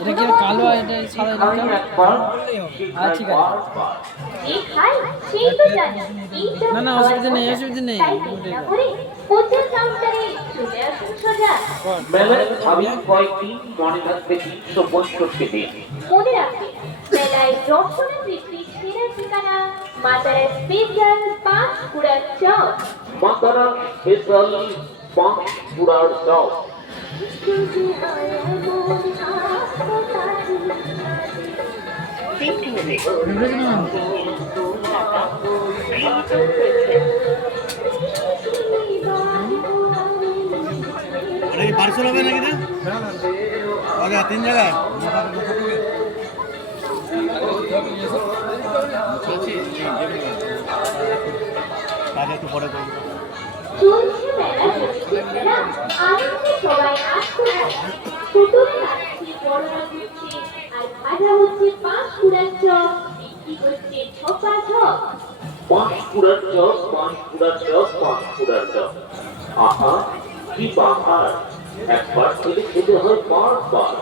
এটা কি কালো আর এটা সাদা আমি একবার ঠিক আছে যে খাই সেই তো জানে এই সব না অসুবিধা নেই তাই দেরি না করে হোটেল কাউন্টারে চলে আসুন সোজা। মেলায় আমি কয়েকদিন মনে রাখবে 365 দিন। মনে রাখবেন মেলায় দর্শনা বৃত্তির সেরা ঠিকানা মাতারা স্পেশাল পাঁচ কুড়ার চপ। মাতারা স্পেশাল 5 পুরার চপ। পার্সেল হবে নাকি না আগে 3 জায়গায় তাহলে একটু পরে করবো চলছে মেলা চলছে মেলা আনন্দে সবাই আসতে পুতুল নাচছে বড়রা ঘুরছে আর ভাজা হচ্ছে পাঁচ কুড়ার চপ বিক্রি হচ্ছে ছপা ঝপ। 5 পুরার চপ 5 পুরার চপ 5 পুরার চপ। আহা কি বাহার, একবার খেলে খেতে হয় বারবার।